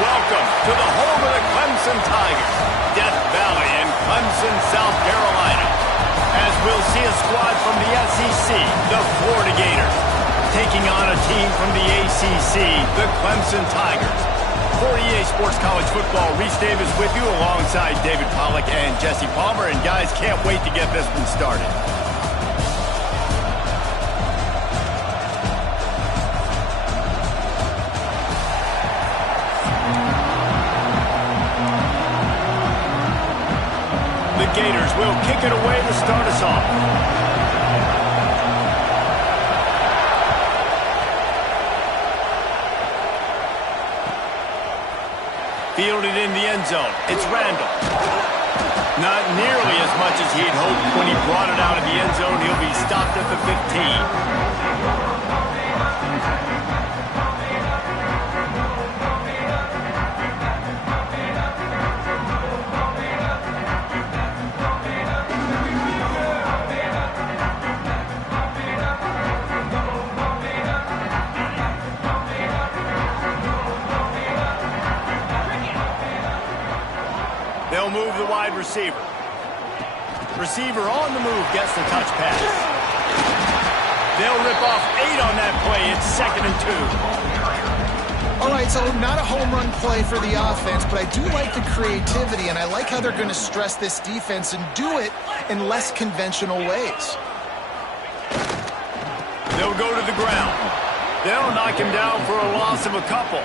Welcome to the home of the Clemson Tigers, Death Valley in Clemson, South Carolina. As we'll see a squad from the SEC, the Florida Gators, taking on a team from the ACC, the Clemson Tigers. For EA Sports College Football, Reese Davis with you alongside David Pollack and Jesse Palmer. And guys, can't wait to get this one started. The Gators will kick it away to start us off. Fielded in the end zone. It's Randall. Not nearly as much as he'd hoped when he brought it out of the end zone. He'll be stopped at the 15. They'll move the wide receiver. Receiver on the move gets the touch pass. They'll rip off 8 on that play. It's 2nd and 2. All right, so not a home run play for the offense, but I do like the creativity, and I like how they're going to stress this defense and do it in less conventional ways. They'll go to the ground. They'll knock him down for a loss of a couple.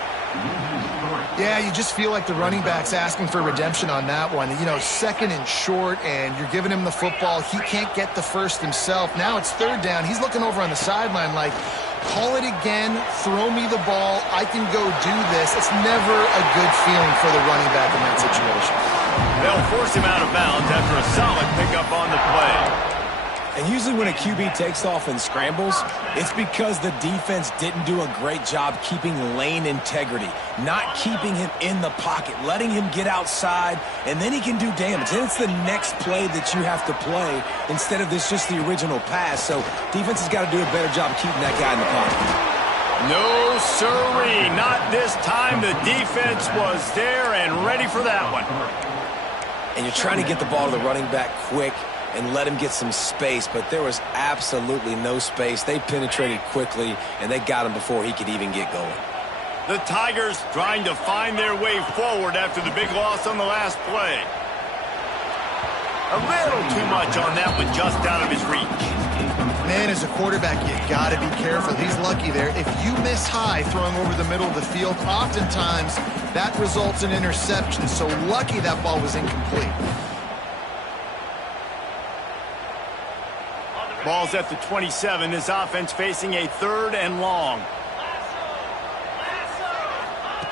Yeah, you just feel like the running back's asking for redemption on that one. You know, 2nd and short, and you're giving him the football. He can't get the first himself. Now it's 3rd down. He's looking over on the sideline like, call it again, throw me the ball, I can go do this. It's never a good feeling for the running back in that situation. They'll force him out of bounds after a solid pickup on the play. And usually when a QB takes off and scrambles, it's because the defense didn't do a great job keeping lane integrity, not keeping him in the pocket, letting him get outside, and then he can do damage. And it's the next play that you have to play instead of this just the original pass. So defense has got to do a better job of keeping that guy in the pocket. No, sirree, not this time. The defense was there and ready for that one. And you're trying to get the ball to the running back quick and let him get some space, but there was absolutely no space. They penetrated quickly, and they got him before he could even get going. The Tigers trying to find their way forward after the big loss on the last play. A little too much on that one, just out of his reach. Man, as a quarterback, you got to be careful. He's lucky there. If you miss high throwing over the middle of the field, oftentimes that results in interception. So lucky that ball was incomplete. Ball's at the 27. This offense facing a 3rd and long.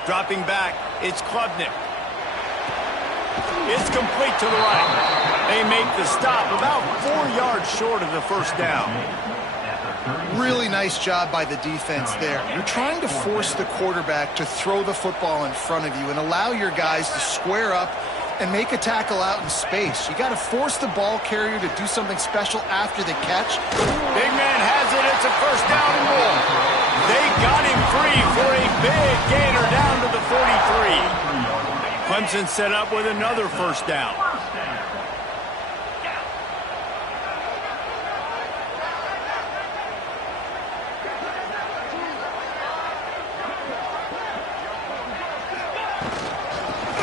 Dropping back, it's Klubnik. It's complete to the right. They make the stop about 4 yards short of the first down. Really nice job by the defense there. You're trying to force the quarterback to throw the football in front of you and allow your guys to square up and make a tackle out in space. You got to force the ball carrier to do something special after the catch. Big man has it. It's a 1st down and more. They got him free for a big gainer down to the 43. Clemson set up with another 1st down.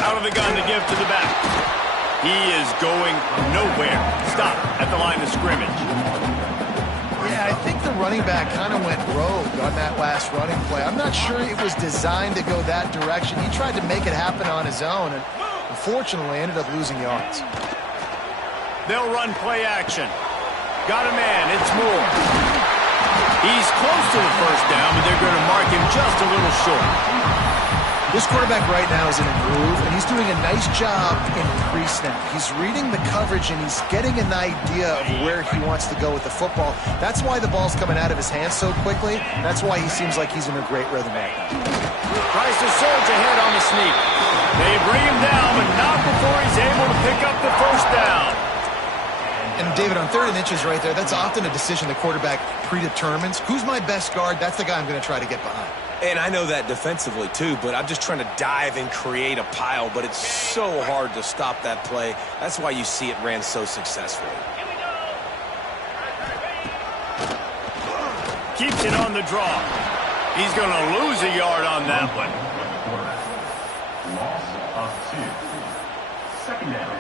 Out of the gun to give to the back. He is going nowhere. Stop at the line of scrimmage. Yeah, I think the running back kind of went rogue on that last running play. I'm not sure it was designed to go that direction. He tried to make it happen on his own and unfortunately ended up losing yards. They'll run play action. Got a man. It's Moore. He's close to the 1st down, but they're going to mark him just a little short. This quarterback right now is in a groove, and he's doing a nice job in pre-snap. He's reading the coverage, and he's getting an idea of where he wants to go with the football. That's why the ball's coming out of his hands so quickly. That's why he seems like he's in a great rhythm right now. Tries to surge ahead on the sneak. They bring him down, but not before he's able to pick up the 1st down. And David, on 3rd and inches right there, that's often a decision the quarterback predetermines. Who's my best guard? That's the guy I'm going to try to get behind. And I know that defensively too, but I'm just trying to dive and create a pile, but it's so hard to stop that play. That's why you see it ran so successfully. Keeps it on the draw. He's going to lose a yard on that one. Loss of 2. Second down.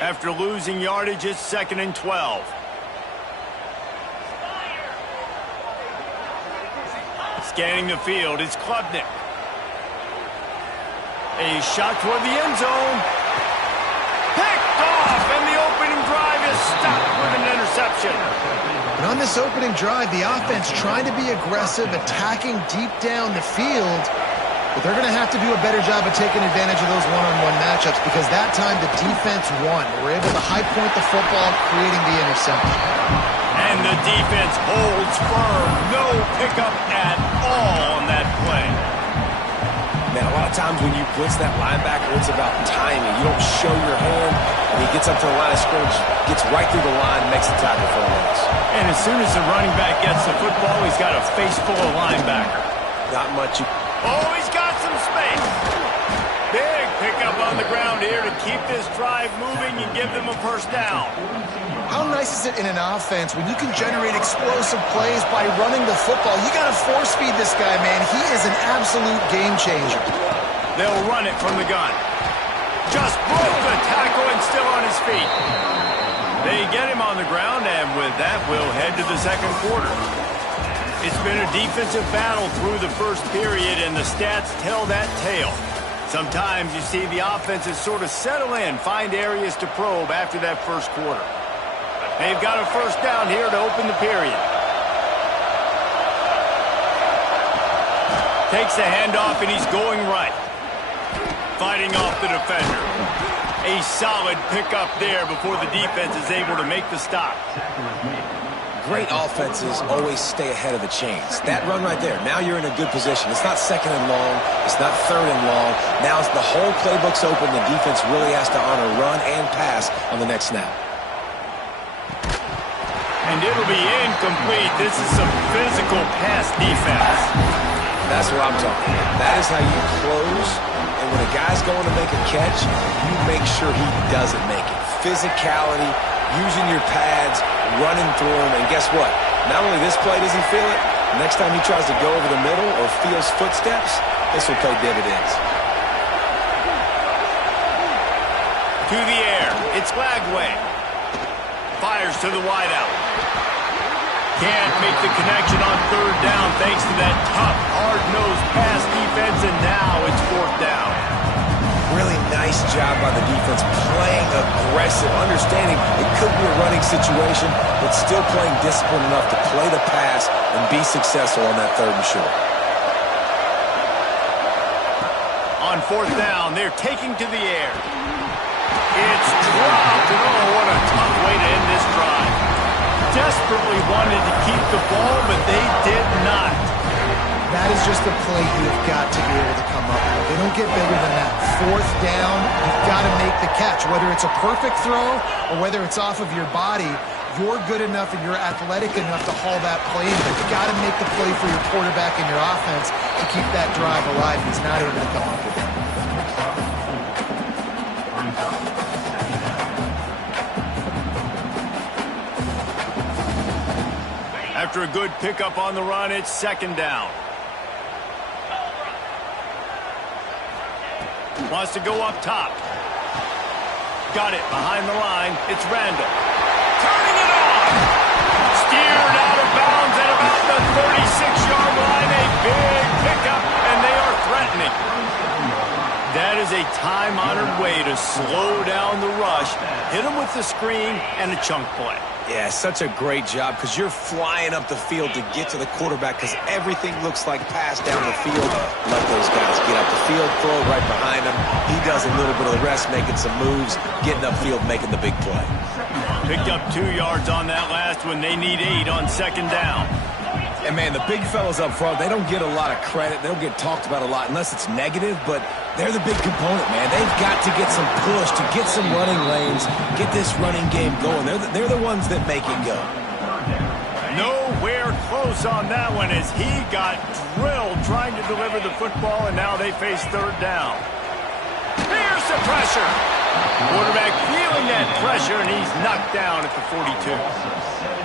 After losing yardage, it's 2nd and 12. Scanning the field, it's Klubnik. A shot toward the end zone. Picked off, and the opening drive is stopped with an interception. And on this opening drive, the offense trying to be aggressive, attacking deep down the field. But they're going to have to do a better job of taking advantage of those one-on-one matchups because that time the defense won. We're able to high point the football, creating the interception. And the defense holds firm. No pickup at all on that play. Man, a lot of times when you blitz that linebacker, it's about timing. You don't show your hand, and he gets up to the line of scrimmage, gets right through the line, makes the tackle for a loss. And as soon as the running back gets the football, he's got a face full of linebacker. Not much. Oh, he's got some space. Big pickup on the ground here to keep this drive moving and give them a first down. How nice is it in an offense when you can generate explosive plays by running the football? You got to force feed this guy, man. He is an absolute game changer. They'll run it from the gun. Just broke the tackle and still on his feet. They get him on the ground, and with that, we'll head to the second quarter. It's been a defensive battle through the first period, and the stats tell that tale. Sometimes you see the offenses sort of settle in, find areas to probe after that first quarter. They've got a first down here to open the period. Takes the handoff, and he's going right. Fighting off the defender. A solid pickup there before the defense is able to make the stop. Great offenses always stay ahead of the chains. That run right there, now you're in a good position. It's not 2nd and long. It's not 3rd and long. Now it's the whole playbook's open. The defense really has to honor run and pass on the next snap. And it'll be incomplete. This is some physical pass defense. That's what I'm talking about. That is how you close. And when a guy's going to make a catch, you make sure he doesn't make it. Physicality, using your pads, running through him, and guess what? Not only this play does he feel it, next time he tries to go over the middle or feels footsteps, this will pay dividends. To the air, it's Lagway. Fires to the wideout. Can't make the connection on 3rd down thanks to that tough, hard-nosed pass defense, and now it's 4th down. Really nice job by the defense, playing aggressive, understanding it could be a running situation, but still playing disciplined enough to play the pass and be successful on that 3rd and short. On 4th down, they're taking to the air. It's dropped, and oh, what a tough way to end this drive. Desperately wanted to keep the ball, but they did not. That is just a play you've got to be able to come up with. They don't get bigger than that. 4th down, you've got to make the catch. Whether it's a perfect throw or whether it's off of your body, you're good enough and you're athletic enough to haul that play in. But you've got to make the play for your quarterback and your offense to keep that drive alive. He's not able to come up with it. After a good pickup on the run, it's 2nd down. Wants to go up top. Got it behind the line. It's Randall. Turning it on. Steered out of bounds at about the 36-yard line. A big pickup, and they are threatening. That is a time-honored way to slow down the rush, hit them with the screen, and a chunk play. Yeah, such a great job because you're flying up the field to get to the quarterback because everything looks like pass down the field. Let those guys get up the field, throw it right behind him. He does a little bit of the rest, making some moves, getting upfield, making the big play. Picked up 2 yards on that last one. They need 8 on 2nd down. And, man, the big fellas up front, they don't get a lot of credit. They don't get talked about a lot unless it's negative, but they're the big component, man. They've got to get some push, to get some running lanes, get this running game going. They're the ones that make it go. Nowhere close on that one as he got drilled trying to deliver the football, and now they face third down. Here's the pressure. Quarterback feeling that pressure, and he's knocked down at the 42.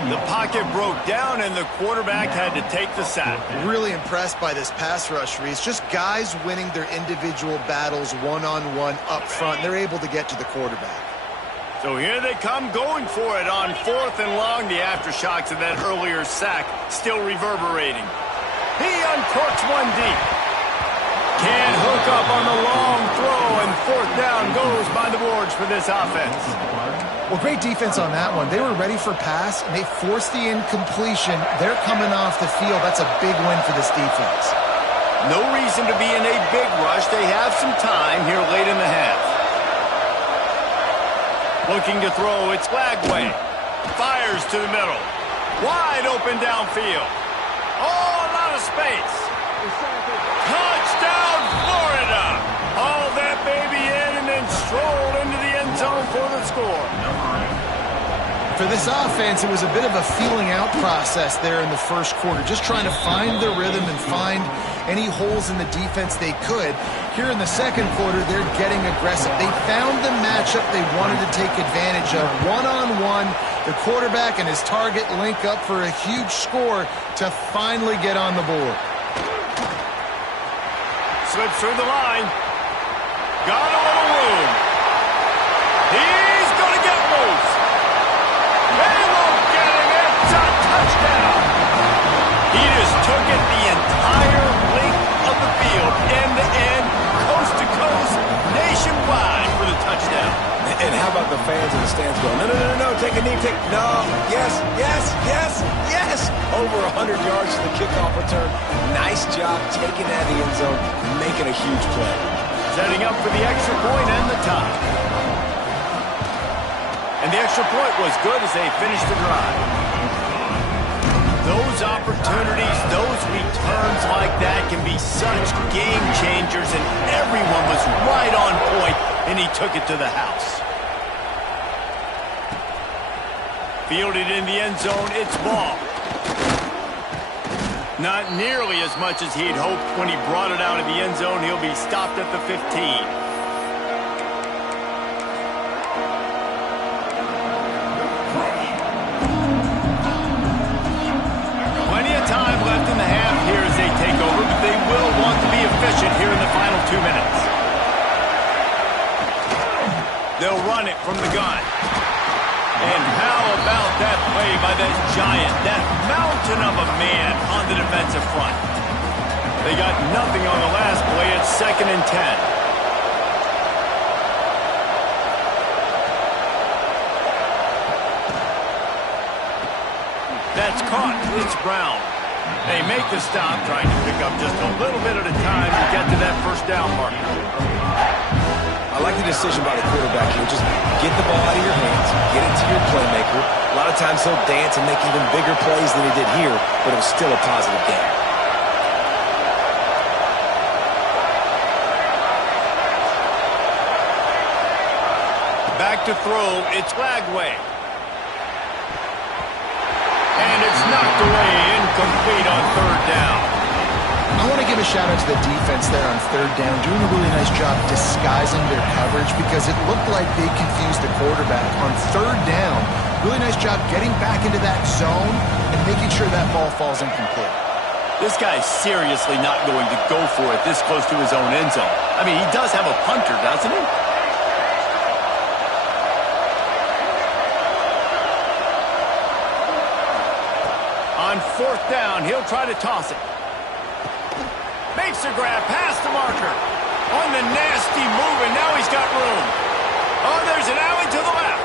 The pocket broke down, and the quarterback had to take the sack. Really impressed by this pass rush, Reese. Just guys winning their individual battles one-on-one up front. They're able to get to the quarterback. So here they come going for it on 4th and long. The aftershocks of that earlier sack still reverberating. He uncorks one deep. Can't hook up on the long throw, and 4th down goes by the boards for this offense. Well, great defense on that one. They were ready for pass, and they forced the incompletion. They're coming off the field. That's a big win for this defense. No reason to be in a big rush. They have some time here late in the half. Looking to throw, it's Lagway. Fires to the middle. Wide open downfield. Oh, a lot of space. Touchdown, Florida! Hauled that baby in and then strolled into the end zone for the score. For this offense, it was a bit of a feeling out process there in the first quarter, just trying to find the rhythm and find any holes in the defense they could. Here in the second quarter, they're getting aggressive. They found the matchup they wanted to take advantage of. One-on-one, the quarterback and his target link up for a huge score to finally get on the board. Slips through the line. Got a little room. He's going to get loose. They won't get him. It's a touchdown. He just took it the entire length of the field, end to end, coast to coast, nationwide for the touchdown. And how about the fans in the stands going, no, take a knee, no, yes. Over 100 yards to the kickoff return. Nice job taking that in the end zone, making a huge play. Setting up for the extra point and the tie. And the extra point was good as they finished the drive. Those opportunities, those returns like that can be such game changers, and everyone was right on point, and he took it to the house. Fielded in the end zone, it's ball. Not nearly as much as he'd hoped when he brought it out of the end zone. He'll be stopped at the 15. Plenty of time left in the half here as they take over, but they will want to be efficient here in the final 2 minutes. They'll run it from the gun. And how about that play by that giant, that mountain of a man on the defensive front? They got nothing on the last play. It's 2nd and 10. That's caught. It's Brown. They make the stop, trying to pick up just a little bit at a time to get to that first down marker. I like the decision by the quarterback here. Just get the ball out of your hands, get it to your playmaker. A lot of times he'll dance and make even bigger plays than he did here, but it was still a positive game. Back to throw, it's Lagway. And it's knocked away, incomplete on 3rd down. I want to give a shout-out to the defense there on 3rd down, doing a really nice job disguising their coverage because it looked like they confused the quarterback. On 3rd down, really nice job getting back into that zone and making sure that ball falls incomplete. This guy's seriously not going to go for it this close to his own end zone. I mean, he does have a punter, doesn't he? On 4th down, he'll try to toss it. Makes a grab past the marker. On the nasty move, and now he's got room. Oh, there's an alley to the left.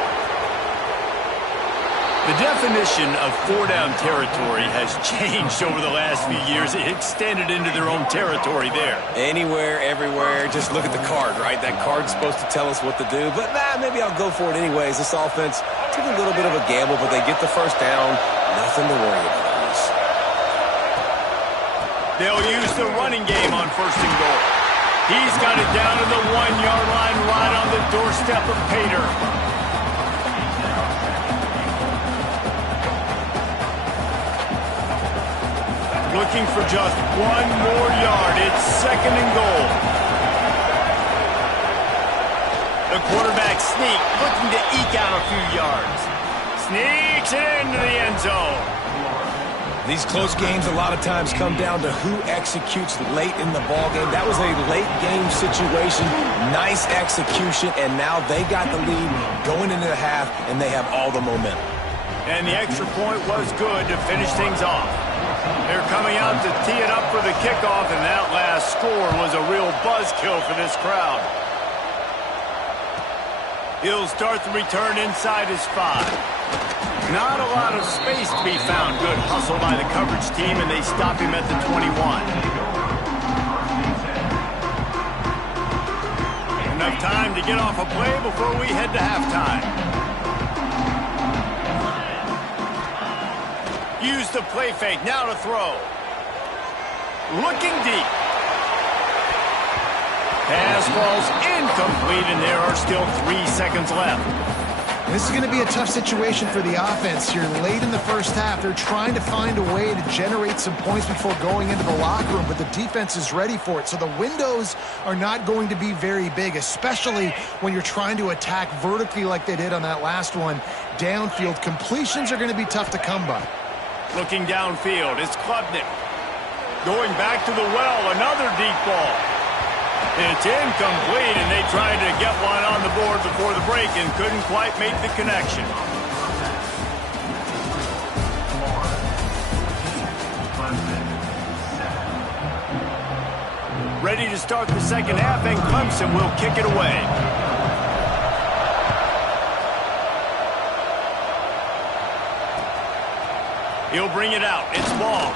The definition of 4-down territory has changed over the last few years. It extended into their own territory there. Anywhere, everywhere, just look at the card, right? That card's supposed to tell us what to do, but maybe I'll go for it anyways. This offense took a little bit of a gamble, but they get the first down. Nothing to worry about. They'll use the running game on 1st and goal. He's got it down to the 1-yard line right on the doorstep of Pater. Looking for just 1 more yard. It's 2nd and goal. The quarterback sneak, looking to eke out a few yards. Sneaks it into the end zone. These close games a lot of times come down to who executes late in the ballgame. That was a late game situation. Nice execution, and now they got the lead going into the half, and they have all the momentum. And the extra point was good to finish things off. They're coming out to tee it up for the kickoff, and that last score was a real buzzkill for this crowd. He'll start the return inside his 5. Not a lot of space to be found. Good hustle by the coverage team, and they stop him at the 21. Enough time to get off a play before we head to halftime. Use the play fake, now to throw. Looking deep. Pass falls incomplete, and there are still 3 seconds left. This is going to be a tough situation for the offense here. Late in the first half, they're trying to find a way to generate some points before going into the locker room, but the defense is ready for it. So the windows are not going to be very big, especially when you're trying to attack vertically like they did on that last one. Downfield completions are going to be tough to come by. Looking downfield, it's Klubnik. Going back to the well, another deep ball. It's incomplete, and they tried to get one on the board before the break and couldn't quite make the connection. Ready to start the second half, and Clemson will kick it away. He'll bring it out. It's Ball.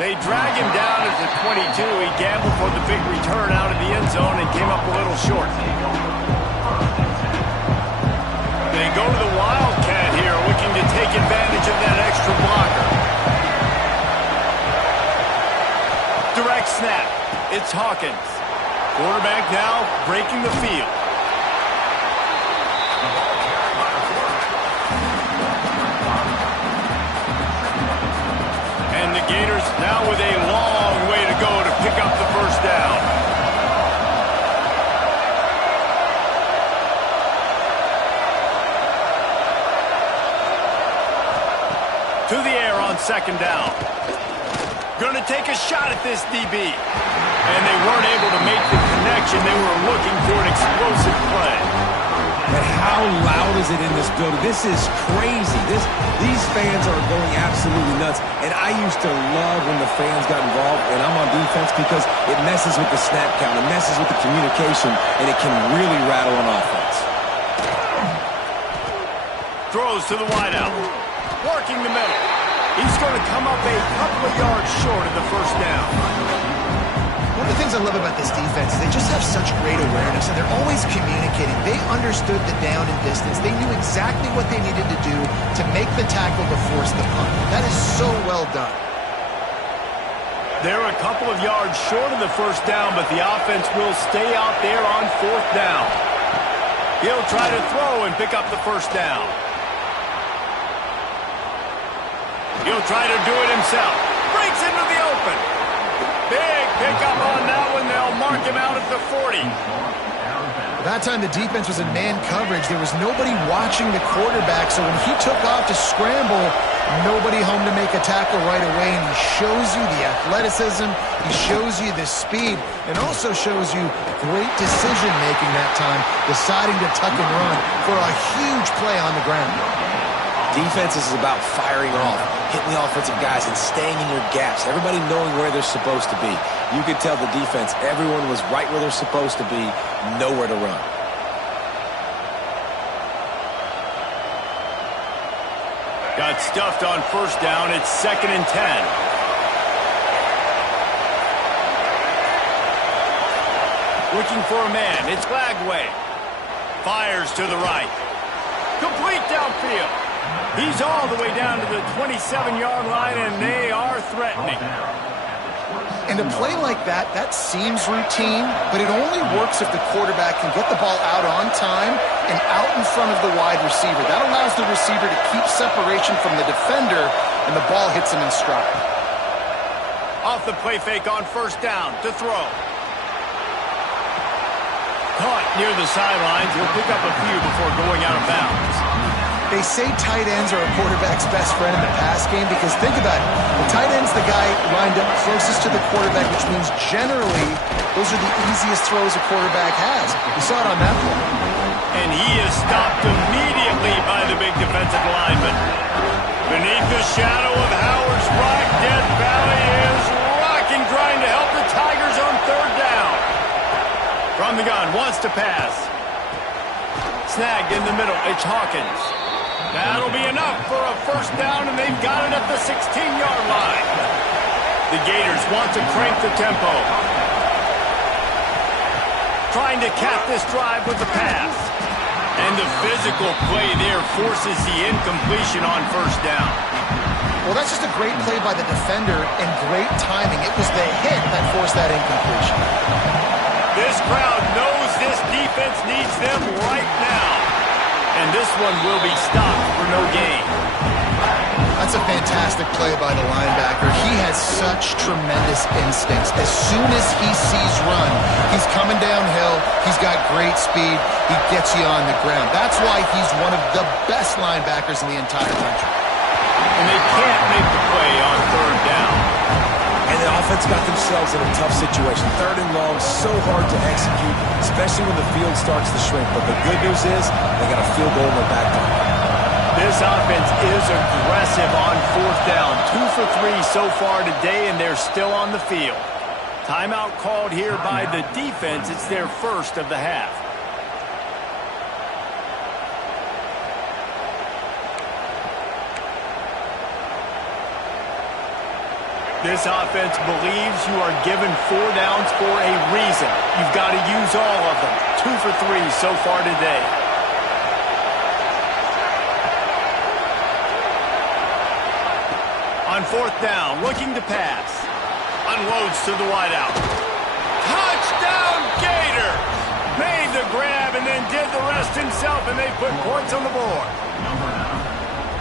They drag him down at the 22. He gambled for the big return out of the end zone and came up a little short. They go to the Wildcat here, looking to take advantage of that extra blocker. Direct snap. It's Hawkins. Quarterback now breaking the field. And the Gators now with a long way to go to pick up the first down. To the air on second down. Going to take a shot at this DB. And they weren't able to make the connection. They were looking for an explosive play. And how loud is it in this building? This is crazy. These fans are going absolutely nuts. And I used to love when the fans got involved, and I'm on defense, because it messes with the snap count. It messes with the communication, and it can really rattle an offense. Throws to the wideout. Working the middle. He's going to come up a couple of yards short of the first down. One of the things I love about this defense is they just have such great awareness, and they're always communicating. They understood the down and distance. They knew exactly what they needed to do to make the tackle to force the punt. That is so well done. They're a couple of yards short of the first down, but the offense will stay out there on 4th down. He'll try to throw and pick up the first down. He'll try to do it himself. Breaks into the open. Big pickup on that one. They'll mark him out at the 40. That time the defense was in man coverage. There was nobody watching the quarterback, so when he took off to scramble, nobody home to make a tackle right away, and he shows you the athleticism, he shows you the speed, and also shows you great decision-making that time, deciding to tuck and run for a huge play on the ground. Defense is about firing off, hitting the offensive guys, and staying in your gaps. Everybody knowing where they're supposed to be. You could tell the defense, everyone was right where they're supposed to be, nowhere to run. Got stuffed on first down. It's 2nd and 10. Looking for a man. It's Lagway. Fires to the right. Complete downfield. He's all the way down to the 27-yard line, and they are threatening. And a play like that, that seems routine, but it only works if the quarterback can get the ball out on time and out in front of the wide receiver. That allows the receiver to keep separation from the defender, and the ball hits him in stride. Off the play fake on first down to throw. Caught near the sidelines. He'll pick up a few before going out of bounds. They say tight ends are a quarterback's best friend in the pass game because think about it. The tight end's the guy lined up closest to the quarterback, which means generally those are the easiest throws a quarterback has. We saw it on that play. And he is stopped immediately by the big defensive lineman. Beneath the shadow of Howard's rock, Death Valley is rocking, trying to help the Tigers on third down. From the gun, wants to pass. Snagged in the middle, it's Hawkins. That'll be enough for a first down, and they've got it at the 16-yard line. The Gators want to crank the tempo. Trying to cap this drive with the pass. And the physical play there forces the incompletion on first down. Well, that's just a great play by the defender and great timing. It was the hit that forced that incompletion. This crowd knows this defense needs them right now. And this one will be stopped for no gain. That's a fantastic play by the linebacker. He has such tremendous instincts. As soon as he sees run, he's coming downhill. He's got great speed. He gets you on the ground. That's why he's one of the best linebackers in the entire country. And they can't make the play on third down. And the offense got themselves in a tough situation. Third and long, so hard to execute, especially when the field starts to shrink. But the good news is they got a field goal in the back door. This offense is aggressive on fourth down. 2 for 3 so far today, and they're still on the field. Timeout called here by the defense. It's their first of the half. This offense believes you are given 4 downs for a reason. You've got to use all of them. 2 for 3 so far today. On fourth down, looking to pass. Unloads to the wideout. Touchdown, Gator! Made the grab and then did the rest himself, and they put points on the board.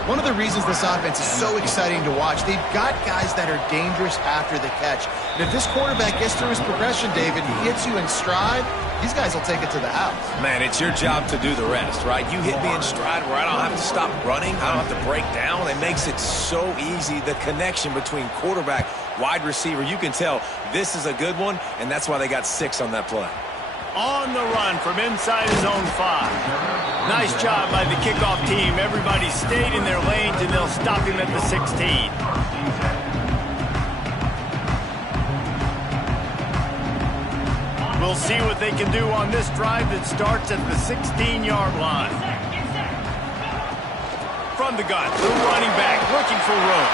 One of the reasons this offense is so exciting to watch, they've got guys that are dangerous after the catch. And if this quarterback gets through his progression, David, he hits you in stride, these guys will take it to the house. Man, it's your job to do the rest, right? You hit me in stride where I don't have to stop running. I don't have to break down. It makes it so easy, the connection between quarterback, wide receiver. You can tell this is a good one, and that's why they got 6 on that play. On the run from inside his own 5. Nice job by the kickoff team. Everybody stayed in their lanes, and they'll stop him at the 16. We'll see what they can do on this drive that starts at the 16-yard line. From the gun, the running back looking for room.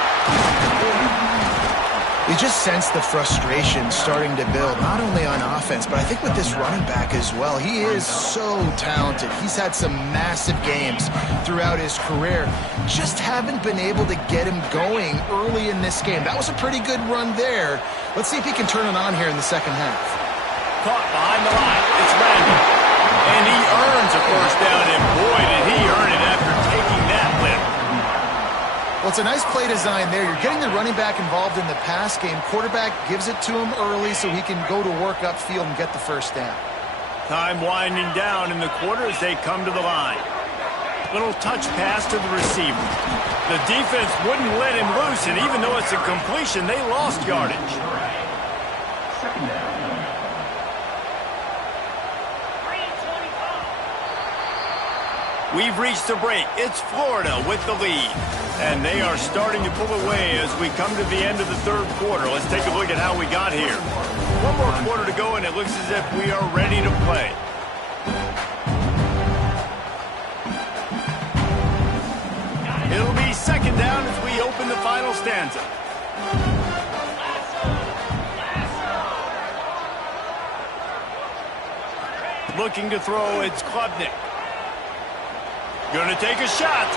You just sense the frustration starting to build, not only on offense, but I think with this running back as well. He is so talented. He's had some massive games throughout his career. Just haven't been able to get him going early in this game. That was a pretty good run there. Let's see if he can turn it on here in the second half. Caught behind the line. It's Randall. And he earns a first down, and boy, did he earn it after taking that lift. Well, it's a nice play design there. You're getting the running back involved in the pass game. Quarterback gives it to him early so he can go to work upfield and get the first down. Time winding down in the quarter as they come to the line. Little touch pass to the receiver. The defense wouldn't let him loose, and even though it's a completion, they lost yardage. Second down. We've reached the break. It's Florida with the lead. And they are starting to pull away as we come to the end of the third quarter. Let's take a look at how we got here. One more quarter to go, and it looks as if we are ready to play. It'll be second down as we open the final stanza. Looking to throw, it's Klubnik. Going to take a shot.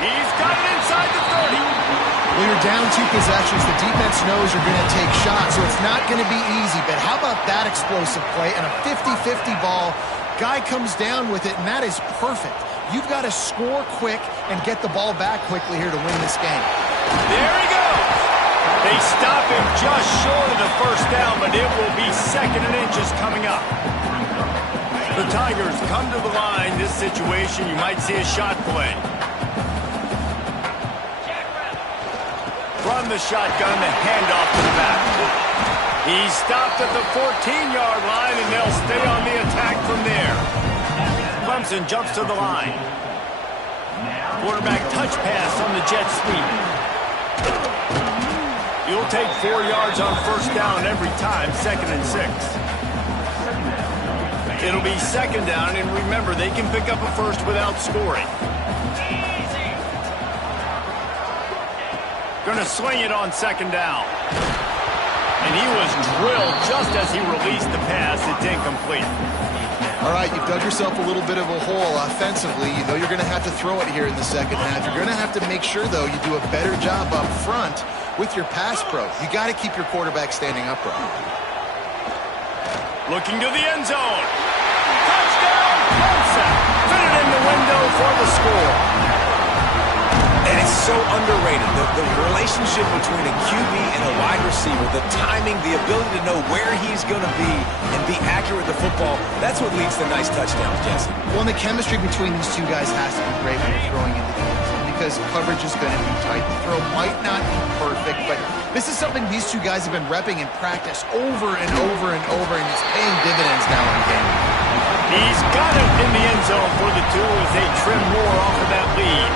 He's got it inside the 30. Well, you're down 2 possessions. The defense knows you're going to take shots, so it's not going to be easy. But how about that explosive play and a 50-50 ball? Guy comes down with it, and that is perfect. You've got to score quick and get the ball back quickly here to win this game. There he goes. They stop him just short of the first down, but it will be 2nd and inches coming up. The Tigers come to the line. This situation, you might see a shot play. From the shotgun, the handoff to the back. He's stopped at the 14-yard line, and they'll stay on the attack from there. Clemson jumps to the line. Quarterback touch pass on the jet sweep. You'll take 4 yards on first down every time, 2nd and 6. It'll be 2nd down, and remember, they can pick up a first without scoring. Going to swing it on 2nd down. And he was drilled just as he released the pass. It's incomplete. All right, you've dug yourself a little bit of a hole offensively. You know you're going to have to throw it here in the second half. You're going to have to make sure, though, you do a better job up front with your pass pro. You got to keep your quarterback standing upright. Looking to the end zone. Touchdown, Clemson. Fit it in the window for the score. And it's so underrated. The relationship between a QB and a wide receiver, the timing, the ability to know where he's going to be and be accurate with the football, that's what leads to nice touchdowns, Jesse. Well, and the chemistry between these two guys has to be great when you're throwing into the end zone because coverage is going to be tight. The throw might not be perfect, but this is something these two guys have been repping in practice over and over and over, and it's paying dividends now in the game. He's got it in the end zone for the 2 as they trim more off of that lead.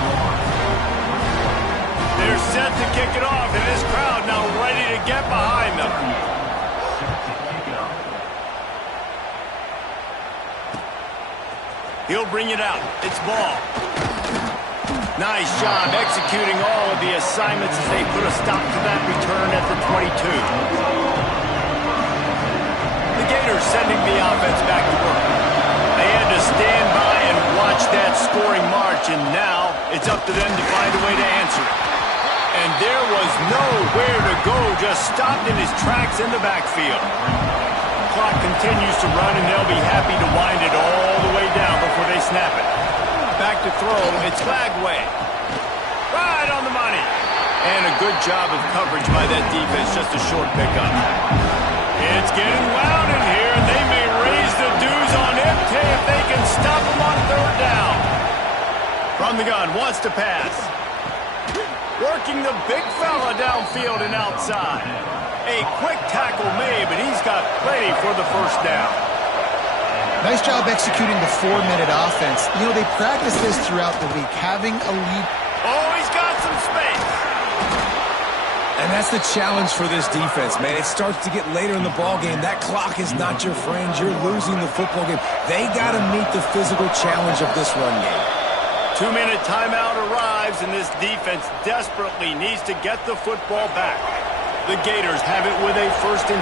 They're set to kick it off, and this crowd now ready to get behind them. He'll bring it out. It's ball. Nice job executing all of the assignments as they put a stop to that return at the 22. The Gators sending the offense back to work. They had to stand by and watch that scoring march, and now it's up to them to find a way to answer it. And there was nowhere to go, just stopped in his tracks in the backfield. Clock continues to run, and they'll be happy to wind it all the way down before they snap it. Back to throw, it's Flagway. Right on the money. And a good job of coverage by that defense, just a short pickup. It's getting loud in here, and they may raise the dues on empty if they can stop them on 3rd down. From the gun, wants to pass. Working the big fella downfield and outside. A quick tackle made, but he's got plenty for the first down. Nice job executing the 4-minute offense. You know, they practice this throughout the week, having a lead. Oh, he's got some space. And that's the challenge for this defense, man. It starts to get later in the ball game. That clock is not your friend. You're losing the football game. They got to meet the physical challenge of this run game. 2-minute timeout arrives, and this defense desperately needs to get the football back. The Gators have it with a 1st and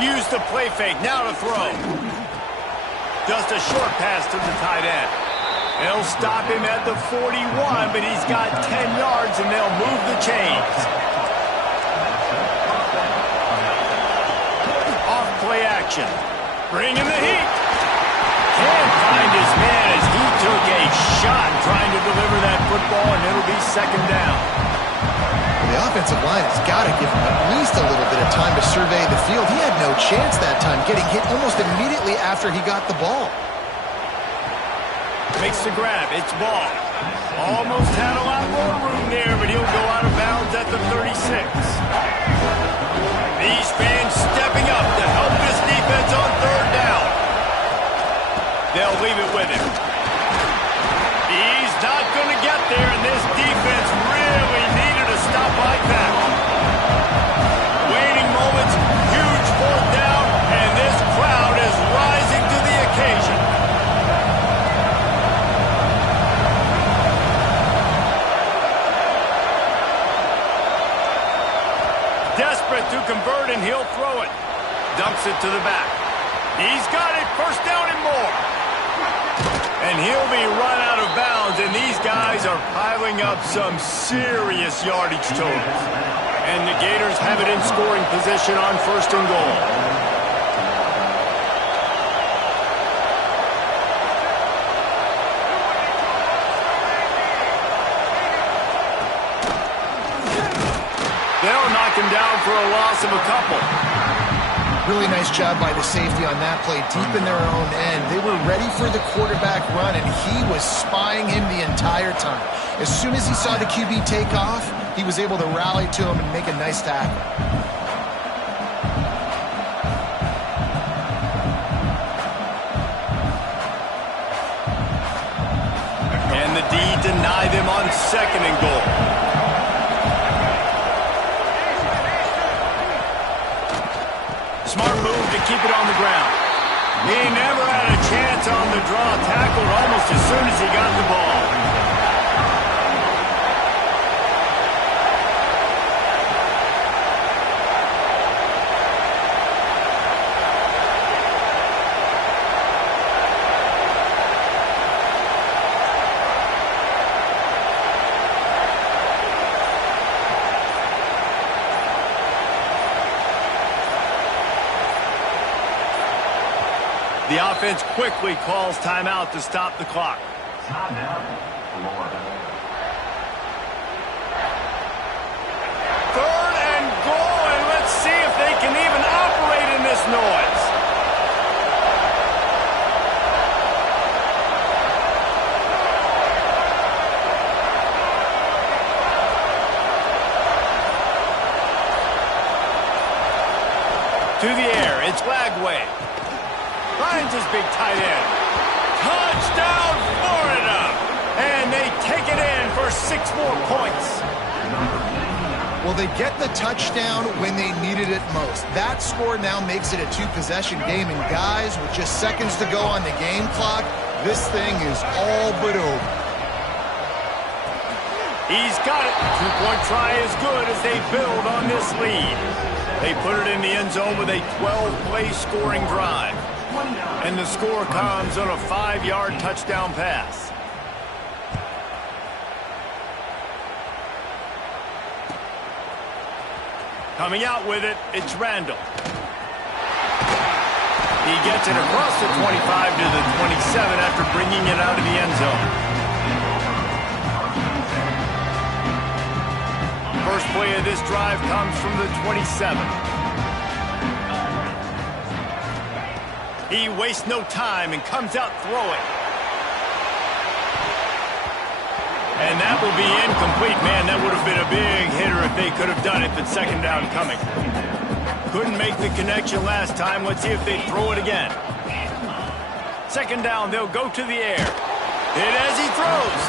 10. Use the play fake, now to throw. Just a short pass to the tight end. They'll stop him at the 41, but he's got 10 yards, and they'll move the chains. Play action. Bring in the heat. Can't find his man as he took a shot trying to deliver that football, and it'll be 2nd down. Well, the offensive line has got to give him at least a little bit of time to survey the field. He had no chance that time, getting hit almost immediately after he got the ball. Makes the grab. It's ball. Almost had a lot more room there, but he'll go out of bounds at the 36. These fans stepping up to help this defense on 3rd down. They'll leave it with him. He's not going to get there, and this defense really needed a stop like that. Waiting moments, huge 4th down, and this crowd is rising to the occasion. Desperate to convert, and he'll throw it. Dumps it to the back. He's got it. First down and more. And he'll be run out of bounds, and these guys are piling up some serious yardage totals. And the Gators have it in scoring position on first and goal. They'll knock him down for a loss of a couple. Really nice job by the safety on that play, deep in their own end. They were ready for the quarterback run, and he was spying him the entire time. As soon as he saw the QB take off, he was able to rally to him and make a nice tackle. And the D deny them on second and goal. Smart move to keep it on the ground. He never had a chance on the draw. Tackled almost as soon as he got the ball. The offense quickly calls timeout to stop the clock. Timeout, Florida. Third and goal, and let's see if they can even operate in this noise. To the air, it's Lagway. Finds his big tight end. Touchdown, Florida! And they take it in for 6 more points. Well, they get the touchdown when they needed it most. That score now makes it a 2-possession game. And guys, with just seconds to go on the game clock, this thing is all but over. He's got it. 2-point try is good as they build on this lead. They put it in the end zone with a 12-play scoring drive. And the score comes on a 5-yard touchdown pass. Coming out with it, it's Randall. He gets it across the 25 to the 27 after bringing it out of the end zone. First play of this drive comes from the 27. He wastes no time and comes out throwing. And that will be incomplete. Man, that would have been a big hitter if they could have done it, but second down coming. Couldn't make the connection last time. Let's see if they throw it again. Second down, they'll go to the air. And as he throws,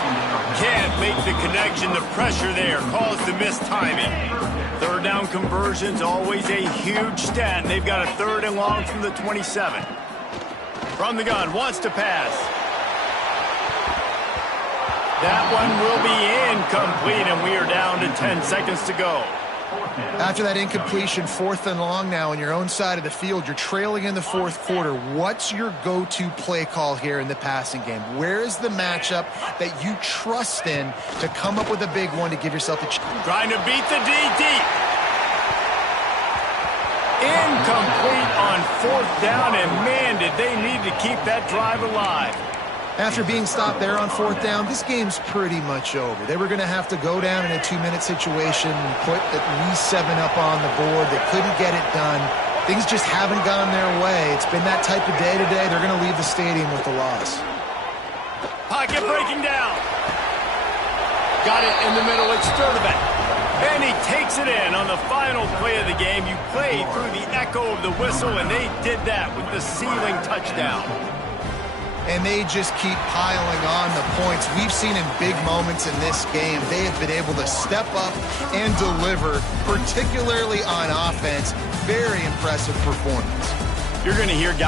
can't make the connection. The pressure there caused the missed timing. Third down conversion's always a huge stat. And they've got a 3rd and long from the 27. From the gun, wants to pass. That one will be incomplete, and we are down to 10 seconds to go. After that incompletion, 4th and long now on your own side of the field, you're trailing in the 4th quarter. What's your go-to play call here in the passing game? Where is the matchup that you trust in to come up with a big one to give yourself a chance? Trying to beat the D deep. Incomplete on 4th down, and man, did they need to keep that drive alive. After being stopped there on 4th down, this game's pretty much over. They were going to have to go down in a 2-minute situation, put at least 7 up on the board. They couldn't get it done. Things just haven't gone their way. It's been that type of day today. They're going to leave the stadium with the loss. Pocket breaking down. Got it in the middle. It's Sturdivant. And he takes it in on the final play of the game. You played through the echo of the whistle, and they did that with the sealing touchdown. And they just keep piling on the points. We've seen in big moments in this game, they have been able to step up and deliver, particularly on offense. Very impressive performance. You're going to hear guys